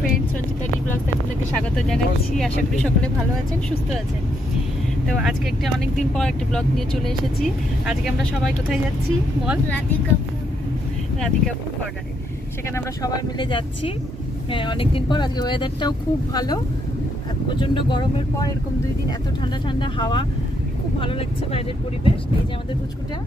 Friends, Sanchita D blogs আপনাদেরকে স্বাগত জানাচ্ছি। আশা করি সকলে ভালো আছেন, সুস্থ আছেন। তো আজকে একটা অনেকদিন পর একটা ব্লগ নিয়ে চলে এসেছি। আজকে আমরা সবাই কোথায় যাচ্ছি বল? রাধিকাপুর বর্ডারে। সেখানে আমরা সবাই মিলে যাচ্ছি অনেকদিন পর। আজকে ওয়েদারটাও খুব ভালো, আর প্রচণ্ড গরমের পর এরকম 2 দিন এত ঠান্ডা ঠান্ডা হাওয়া, খুব ভালো লাগছে বাইরের পরিবেশ। এই যে আমাদের পুচকুটা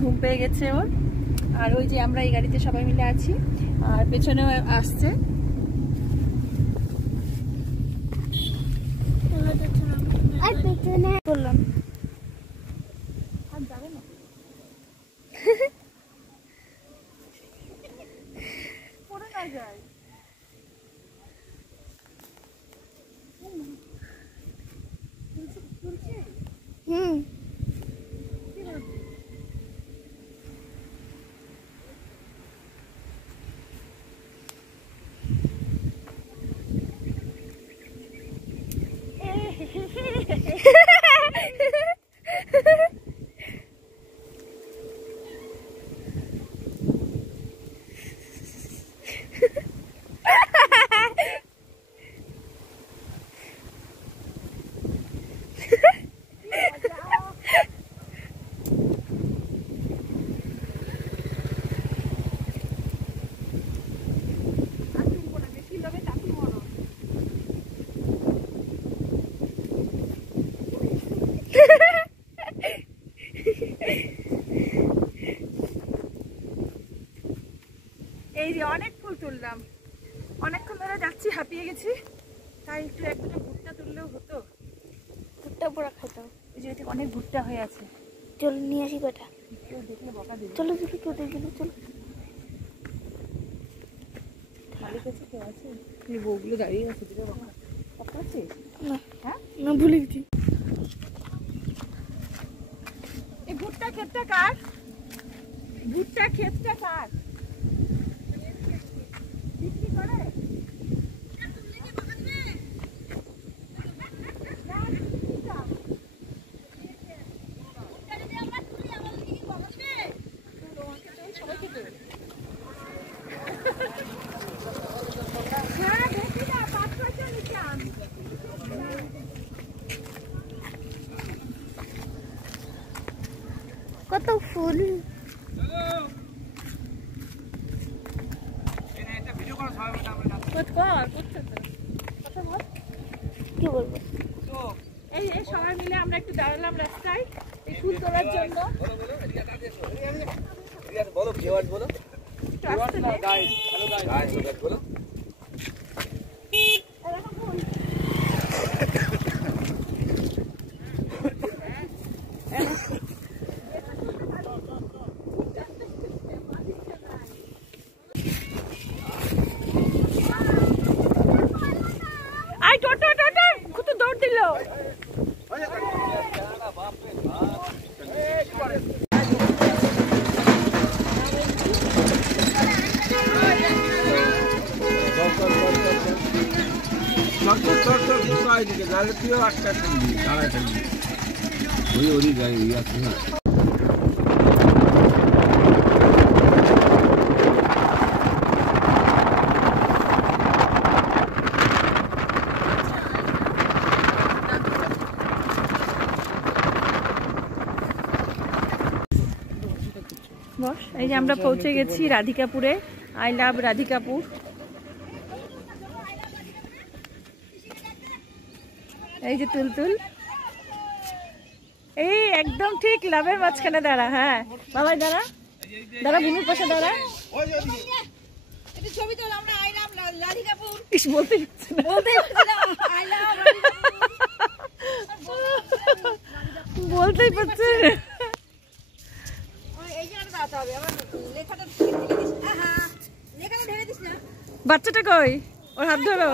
ঘুম পেয়ে গেছে ওর, আর ওই যে আমরা এই গাড়িতে সবাই মিলে আছি, আর পেছনেও আসছে। বললাম আর যাবে না পড়ে না যায়। এই যে অনেক ফুল তুললাম, অনেকক্ষণ ধরে যাচ্ছি, হাঁপিয়ে গেছি, তাই একটু এক দুটো ভুট্টা তুললেও হতো। ভুট্টা পোড়া খেতাম। ওই যে অনেক ভুট্টা হয়ে আছে, চল নিয়ে আসি বেটা। কেউ দেখলে বকা দেবে। চলো চলো কেউ দেখলে চলো। মালিক কাছে কেউ আছে? তুমি বউগুলো দাঁড়িয়ে আছে, দিকে বকা আছে? না হ্যাঁ, না ভুলে গেছি। এই ভুট্টা ক্ষেতটা কার? ভুট্টা ক্ষেতটা কার? বিক্রি করে? কত ফুল! কি বলবো? এই সবাই মিলে আমরা একটু দাঁড়ালাম রাস্তায় এই ফুল তোলার জন্য। বলো ভিউয়ার্স বলো। কত দৌড় দিল! বস, এই যে আমরা পৌঁছে গেছি রাধিকাপুরে। I love Radhikapur. এই যে তুলতুল, এই একদম ঠিক লাভের মাঝখানে দাঁড়া। হ্যাঁ বাবাই দাঁড়া, দাঁড়া বুনুর পাশে দাঁড়া। ইস, বলতে বলতেই পারছে। বাচ্চাটা কই? ওর হাত ধরো।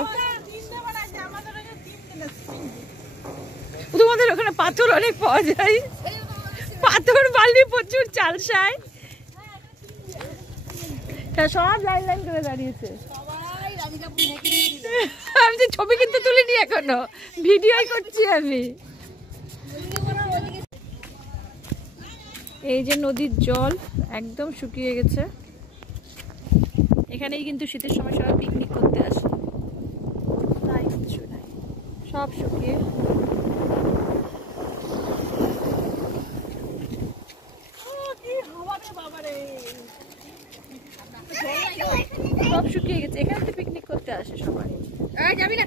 তোমাদের ওখানে পাথর অনেক পাওয়া যায়, পাথর বালি প্রচুর, চালসায় সব লাইন লাইন করে দাঁড়িয়েছে। আমি যে ছবি কিন্তু তুলিনি এখনো, ভিডিও করছি আমি। এই যে নদীর জল একদম শুকিয়ে গেছে। এখানেই কিন্তু শীতের সময় সবাই পিকনিক করতে আসে। তাই কিছু নাই, সব শুকিয়ে সব শুকিয়ে গেছে। এখানে তো পিকনিক করতে আসে সবাই। যাবি না?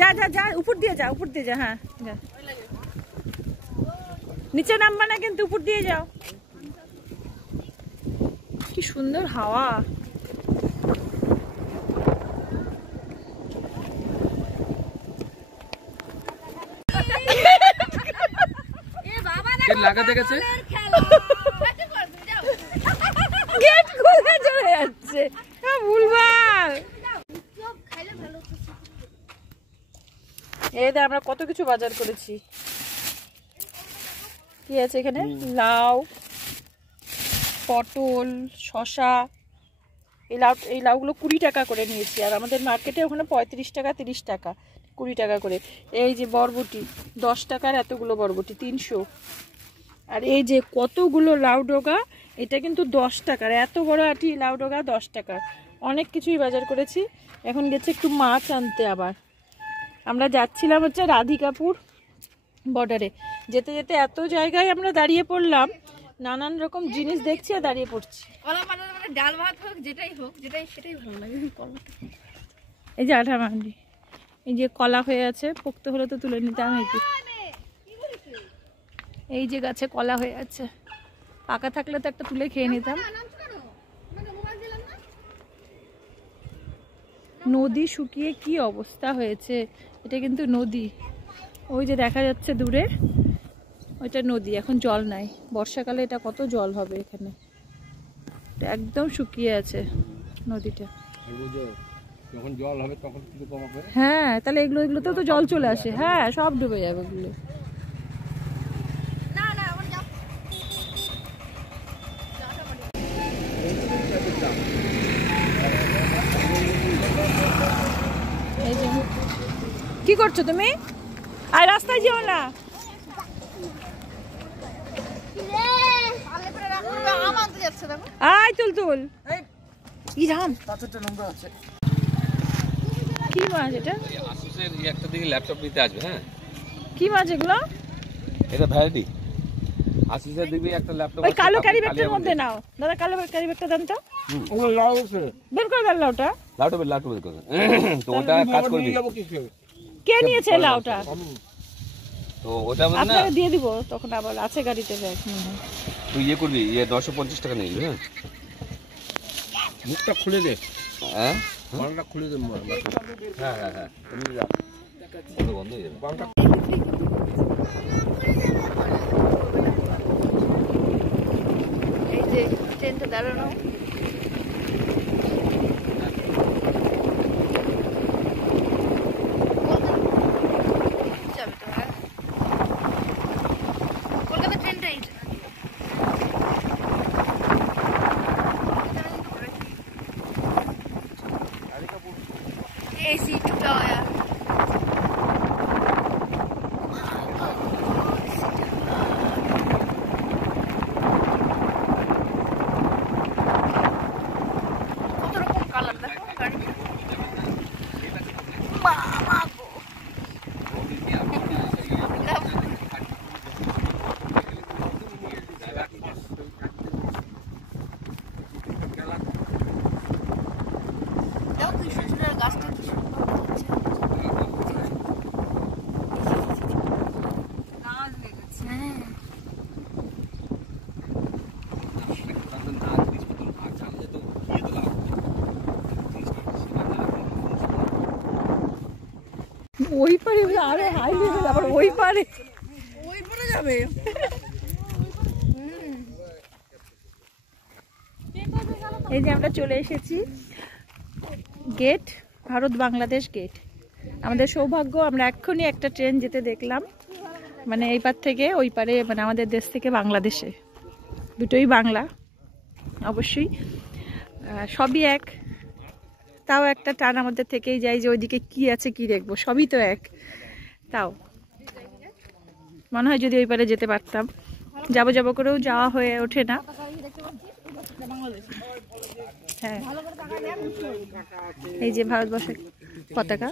যা যা যা, উপর দিয়ে যা, উপর দিয়ে যা। হ্যাঁ যা, নিচে নামবা না কিন্তু, উপর দিয়ে যাও। কি সুন্দর হাওয়া। লাগাতে গেছে, গেট খুলে চলে যাচ্ছে, ভুলভাল। এই দেখ আমরা কত কিছু বাজার করেছি। কি আছে এখানে? লাউ, পটল, শসা। এই লাউগুলো 20 টাকা করে নিয়েছি, আর আমাদের মার্কেটে ওখানে 35 টাকা 30 টাকা, 20 টাকা করে। এই যে বরবটি 10 টাকার এতগুলো বরবটি 300। আর এই যে কতগুলো লাউ ডগা, এটা কিন্তু 10 টাকার, এত বড় আটি লাউ ডগা 10 টাকার। অনেক কিছুই বাজার করেছি। এখন গেছে একটু মাছ আনতে। আবার আমরা যাচ্ছিলাম হচ্ছে রাধিকাপুর বর্ডারে। যেতে যেতে এত জায়গায় আমরা দাঁড়িয়ে পড়লাম, নানান রকম জিনিস দেখছি আর দাঁড়িয়ে পড়ছি। ডাল ভাত হোক, যেটাই হোক, সেটাই ভালো লাগে। এই যে আঠা মান্ডি, এই যে কলা হয়ে আছে, পোক্ত হলে তো তুলে নিতাম। এই যে গাছে কলা হয়ে আছে, পাকা থাকলে তো একটা তুলে খেয়ে নিতাম। নদী শুকিয়ে কি অবস্থা হয়েছে। এটা কিন্তু নদী, ওই যে দেখা যাচ্ছে দূরে, ওইটা নদী। এখন জল নাই, বর্ষাকালে এটা কত জল হবে এখানে। একদম শুকিয়ে আছে নদীটা। যখন জল হবে তখন কিছু কমাবে। হ্যাঁ, তাহলে এগুলোতেও তো জল চলে আসে। হ্যাঁ, সব ডুবে যাবে এগুলো। এই যে কি করছো তুমি? আর রাস্তায় যেও না। আয় তুল তুল। কি মাছ এটা? আসুসের একটা দিকে ল্যাপটপ নিতে আসবে। হ্যাঁ, কি মাছ এগুলো? এটা ভ্যারাইটি। আসুসের দিকে একটা ল্যাপটপ, ওই কালো ক্যারি ব্যাগটার মধ্যে নাও দাদা, কালো ক্যারি ব্যাগটা দেন তো। ওগুলো লাউ আছে, বের করে দেন লাউটা। ল্যাপটপ বের করে। তো ওটা কাজ করবি। কে নিয়েছে লাউটা? তো ওটা মানে না, আপনাকে দিয়ে দিব তখন, আবার আছে গাড়িতে ব্যাগ। তুই ইয়ে করবি, 950 টাকা নিয়ে নিবি। হ্যাঁ, মুখটা খুলে দে। হ্যাঁ, মালটা খুলে দে। হ্যাঁ হ্যাঁ হ্যাঁ, তুমি যা, বন্ধ হয়ে যাবে। এই যে ট্রেনটা দাঁড়ানো। एसी टूटा हुआ है। কত রকম কালার দেখো গাড়িতে। বাবা গো, দেখো কি সুন্দর গাছটা, কি সুন্দর হচ্ছে। ওই পারে আরো হাই লেভেল, আবার ওই পারে যাবে। এই যে আমরা চলে এসেছি গেট, ভারত বাংলাদেশ গেট। আমাদের সৌভাগ্য, আমরা এক্ষুনি একটা ট্রেন যেতে দেখলাম, মানে এই পার থেকে ওই পারে, মানে আমাদের দেশ থেকে বাংলাদেশে। দুটোই বাংলা অবশ্যই, সবই এক। তাও একটা টান আমাদের থেকেই যায় যে ওইদিকে কি আছে কি দেখবো, সবই তো এক। তাও মনে হয় যদি ওই পারে যেতে পারতাম। যাবো যাবো করেও যাওয়া হয়ে ওঠে না। হ্যাঁ, এই যে ভারতবর্ষের পতাকা।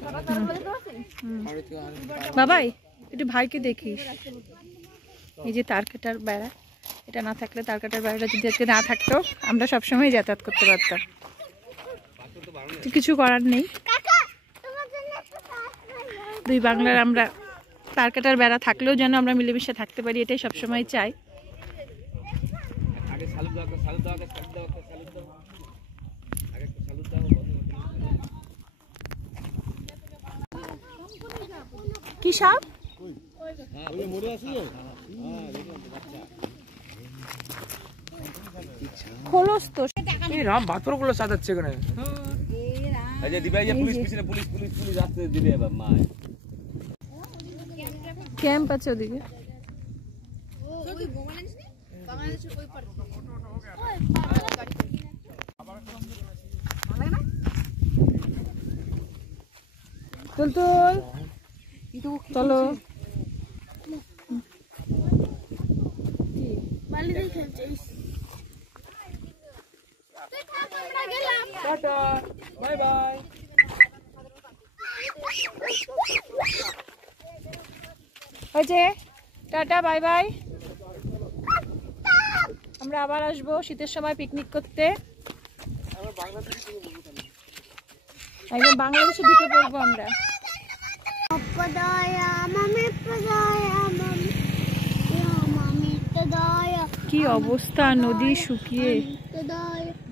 বাবাই একটু ভাইকে দেখিস। এই যে তার কাটার বেড়া, এটা না থাকলে, তার কাটার বেড়াটা যদি আজকে না থাকতো আমরা সবসময় যাতায়াত করতে পারতাম। তো কিছু করার নেই, দুই বাংলার আমরা তার কাটার বেড়া থাকলেও যেন আমরা মিলেমিশে থাকতে পারি, এটাই সবসময় চাই। কি সাপ? খোলস তো। এই রাম বাতর গুলো সাজাচ্ছে এখানে। এই যে দিবাই যে পুলিশ পিছনে, পুলিশ পুলিশ পুলিশ আসছে দিবে বাবা মা। ক্যাম্প আছে ওদিকে। তুল তুল চলো। Tata bye bye. হয়েছে, টাটা বাই বাই। আমরা আবার আসবো শীতের সময় পিকনিক করতে। একদম বাংলাদেশে ঢুকে পড়বো আমরা। কি অবস্থা, নদী শুকিয়ে।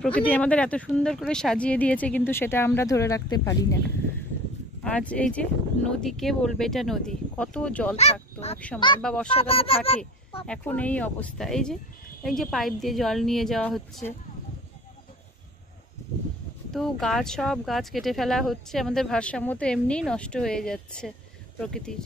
প্রকৃতি আমাদের এত সুন্দর করে সাজিয়ে দিয়েছে, কিন্তু সেটা আমরা ধরে রাখতে পারি না। আজ এই যে নদী, কে বলবে এটা নদী? কত জল থাকতো এক সময়, বা বর্ষাকালে থাকে, এখন এই অবস্থা। এই যে পাইপ দিয়ে জল নিয়ে যাওয়া হচ্ছে। তো গাছ, সব গাছ কেটে ফেলা হচ্ছে, আমাদের ভারসাম্য তো এমনিই নষ্ট হয়ে যাচ্ছে প্রকৃতির।